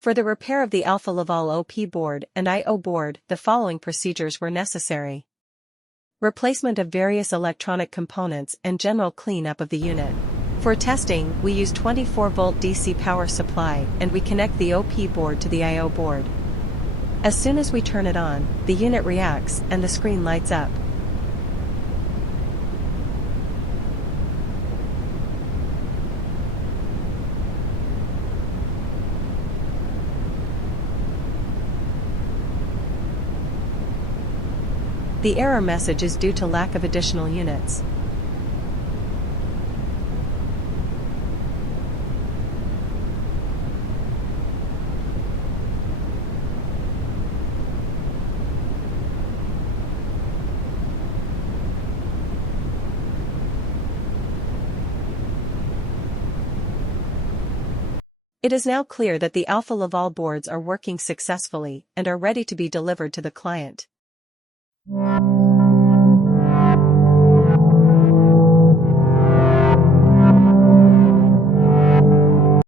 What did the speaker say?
For the repair of the Alfa Laval OP board and I/O board, the following procedures were necessary. Replacement of various electronic components and general cleanup of the unit. For testing, we use 24-volt DC power supply and we connect the OP board to the I/O board. As soon as we turn it on, the unit reacts and the screen lights up. The error message is due to lack of additional units. It is now clear that the Alfa Laval boards are working successfully and are ready to be delivered to the client.